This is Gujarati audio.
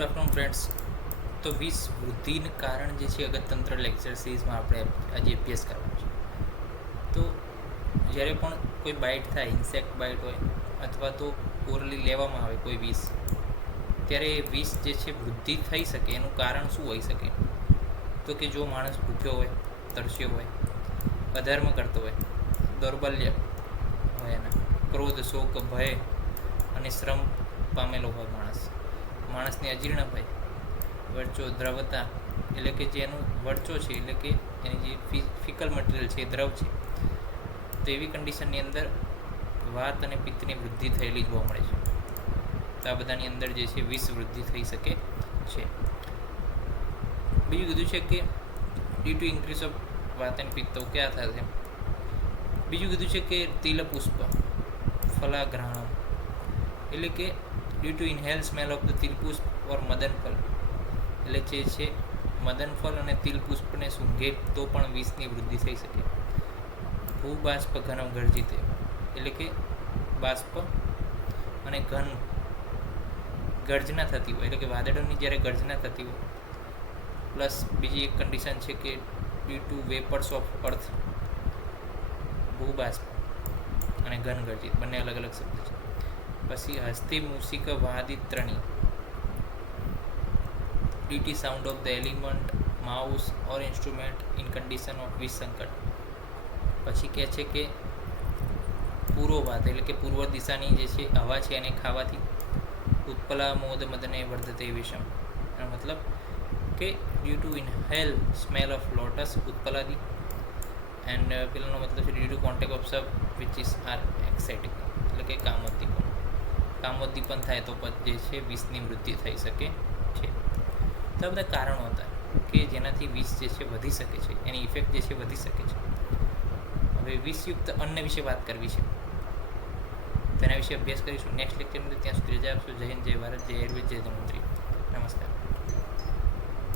Good afternoon friends. તો વિષ વૃદ્ધિને કારણ જે છે અગત્યતંત્ર લેક્ચર સિરીઝમાં આપણે આજે અભ્યાસ કરવાનો છે. તો જ્યારે પણ કોઈ બાઇટ થાય, ઇન્સેક્ટ બાઇટ હોય અથવા તો ઓરલી લેવામાં આવે કોઈ વિષ, ત્યારે એ વિષ જે છે વૃદ્ધિ થઈ શકે એનું કારણ શું હોઈ શકે? તો કે જો માણસ ભૂખ્યો હોય, તરસ્યો હોય, અધર્મ કરતો હોય, દૌર્બલ્ય હોય, એના ક્રોધ, શોક, ભય અને શ્રમ પામેલો હોય માણસને અજીર્ણ હોય, વરચો દ્રવતા એટલે કે જેનું વરચો છે એટલે કે એની જે ફિકલ મટીરિયલ છે એ દ્રવ છે, તો એવી કન્ડિશનની અંદર વાત અને પિત્તની વૃદ્ધિ થયેલી જોવા મળે છે. તો આ બધાની અંદર જે છે વિષ વૃદ્ધિ થઈ શકે છે. બીજું કીધું છે કે ડ્યુ ટુ ઇન્ક્રીઝ ઓફ વાત અને પિત્ત તો ક્યાં થાય છે. બીજું કીધું છે કે તિલપુષ્પ ફલાગ્રહણમ એટલે કે due to inhale smell of the તિલપુષ્પ ઓર મદનફલ એટલે જે છે મદનફલ અને તિલપુષ્પને સૂંઘે તો પણ વિષની વૃદ્ધિ થઈ શકે. ભૂબાષ્પ ઘન ગર્જિત એટલે કે બાષ્પ અને ઘન ગર્જના થતી હોય, એટલે કે વાદળોની જ્યારે ગર્જના થતી હોય, પ્લસ બીજી એક કન્ડિશન છે કે due to vapours of earth, ભૂબાષ્પ અને ઘન ગર્જિત બંને અલગ અલગ શબ્દ છે. પછી હસ્તી મૂષિક વાદિત્રણી ડીટી sound of the element mouse or instrument in condition of વિષ સંકટ. પછી કહે છે કે પૂર્વવાદ એટલે કે પૂર્વ દિશાની જે છે હવા છે એને ખાવાથી ઉત્પલા મોદ મદને વર્ધતે વિષમ, એનો મતલબ કે due to inhale smell of lotus ઉત્પલાદી એન્ડ પેલાનો મતલબ છે due to contact of sub which is are exciting એટલે કે કામોદ્દીપન થાય તો જે છે વિષની વૃદ્ધિ થઈ શકે છે. તો આ બધા કારણો હતા કે જેનાથી વિષ જે છે વધી શકે છે, એની ઇફેક્ટ જે છે વધી શકે છે. હવે વિષયુક્ત અન્ન વિશે વાત કરવી છે, તેના વિશે અભ્યાસ કરીશું નેક્સ્ટ લેક્ચરમાં. ત્યાં સુધી રજા આપશો. જય હિન્દ, જય ભારત, જય આયુર્વેદ, જય ધન્વંતરી. નમસ્કાર.